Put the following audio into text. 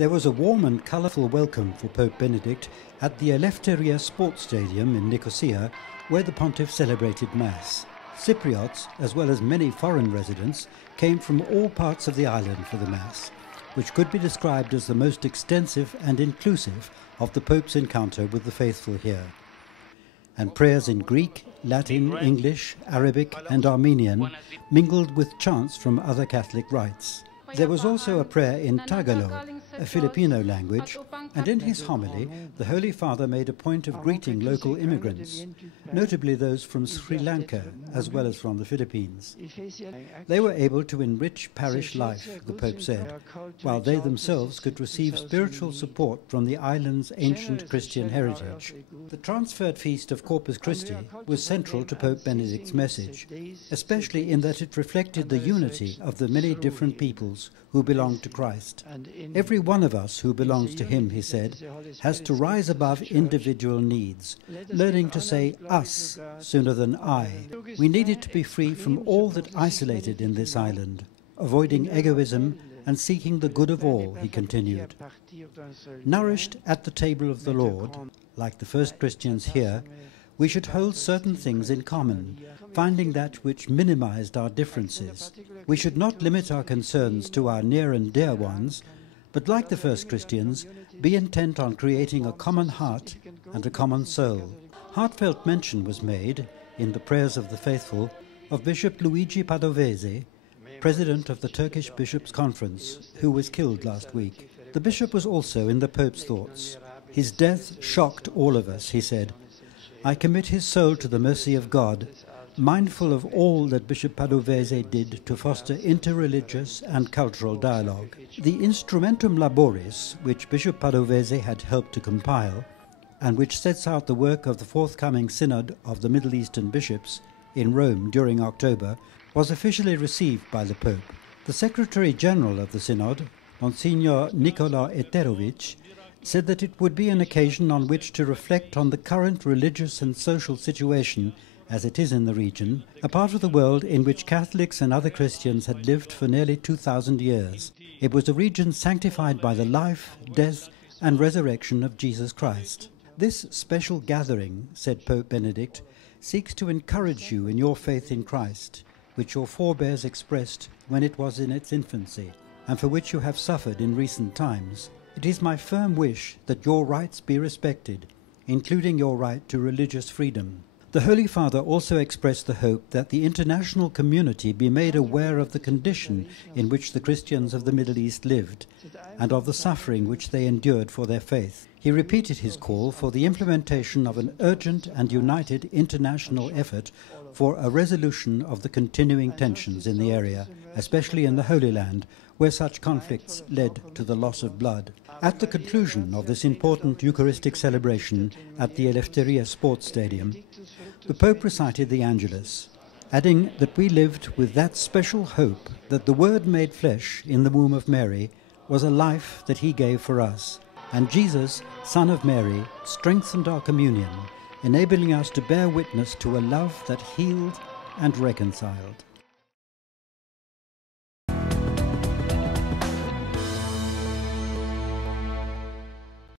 There was a warm and colourful welcome for Pope Benedict at the Eleftheria Sports Stadium in Nicosia, where the pontiff celebrated Mass. Cypriots, as well as many foreign residents, came from all parts of the island for the Mass, which could be described as the most extensive and inclusive of the Pope's encounter with the faithful here. And prayers in Greek, Latin, English, Arabic and Armenian mingled with chants from other Catholic rites. There was also a prayer in Tagalog, a Filipino language, and in his homily the Holy Father made a point of greeting local immigrants, notably those from Sri Lanka as well as from the Philippines. They were able to enrich parish life, the Pope said, while they themselves could receive spiritual support from the island's ancient Christian heritage. The transferred feast of Corpus Christi was central to Pope Benedict's message, especially in that it reflected the unity of the many different peoples who belong to Christ. Every one of us who belongs to him, he said, has to rise above individual needs, learning to say us sooner than I. We needed to be free from all that isolated in this island, avoiding egoism and seeking the good of all, he continued. Nourished at the table of the Lord, like the first Christians here, we should hold certain things in common, finding that which minimized our differences. We should not limit our concerns to our near and dear ones, but like the first Christians, be intent on creating a common heart and a common soul. Heartfelt mention was made, in the prayers of the faithful, of Bishop Luigi Padovese, president of the Turkish Bishops' Conference, who was killed last week. The bishop was also in the Pope's thoughts. His death shocked all of us, he said. I commit his soul to the mercy of God, mindful of all that Bishop Padovese did to foster interreligious and cultural dialogue. The Instrumentum Laboris, which Bishop Padovese had helped to compile, and which sets out the work of the forthcoming Synod of the Middle Eastern Bishops in Rome during October, was officially received by the Pope. The Secretary-General of the Synod, Monsignor Nikola Eterovic, said that it would be an occasion on which to reflect on the current religious and social situation as it is in the region, a part of the world in which Catholics and other Christians had lived for nearly 2,000 years. It was a region sanctified by the life, death and resurrection of Jesus Christ. This special gathering, said Pope Benedict, seeks to encourage you in your faith in Christ, which your forebears expressed when it was in its infancy, and for which you have suffered in recent times. It is my firm wish that your rights be respected, including your right to religious freedom. The Holy Father also expressed the hope that the international community be made aware of the condition in which the Christians of the Middle East lived, and of the suffering which they endured for their faith. He repeated his call for the implementation of an urgent and united international effort for a resolution of the continuing tensions in the area, especially in the Holy Land, where such conflicts led to the loss of blood. At the conclusion of this important Eucharistic celebration at the Eleftheria Sports Stadium, the Pope recited the Angelus, adding that we lived with that special hope that the Word made flesh in the womb of Mary was a life that he gave for us, and Jesus, Son of Mary, strengthened our communion, enabling us to bear witness to a love that healed and reconciled.